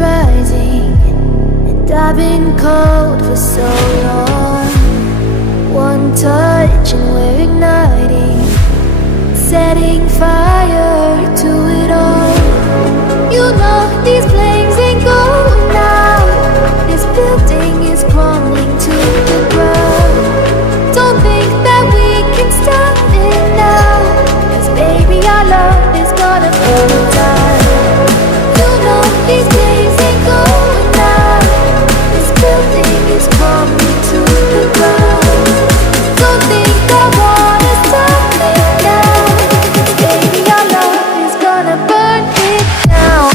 rising, and I've been cold for so long. One touch and we're igniting, setting fire to it all. You know these flames ain't going out. This building is crumbling to the ground. Don't think that we can stop it now, 'cause baby our love is gonna burn down. You know these flames ain't going out. This building is crumbling to the ground. Don't think I wanna stop it now, 'cause baby our love is gonna burn it down.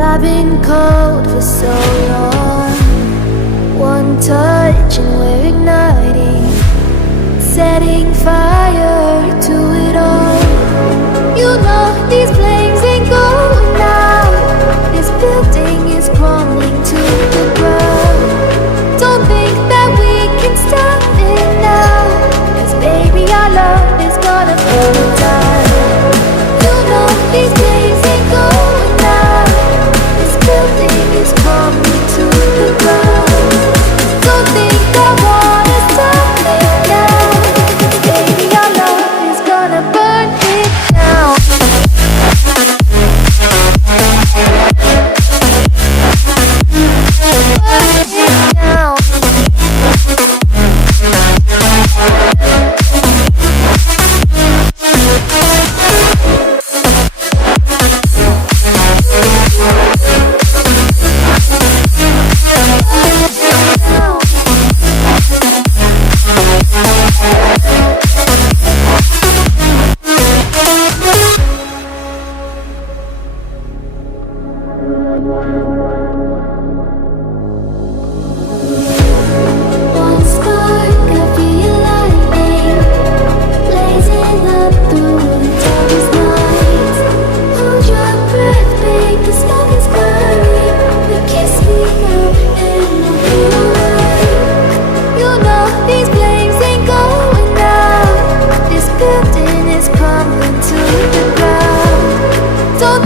I've been cold for so long. One touch and we're igniting, setting fire to it all. You know these flames ain't going out. This building is crumbling to the ground. Don't think that we can stop it now, 'cause baby our love is gonna burn down. You know these flames ain't going out. This building is crumbling to the ground. Don't think I wanna stop it now, 'cause baby our love is gonna burn it down. One spark, I feel lightning blazing up through the darkest nights. Hold your breath, babe, the smoke is burning. You kiss me now and I'll be alright. You know these flames ain't going out. This building is crumbling to the ground. Don't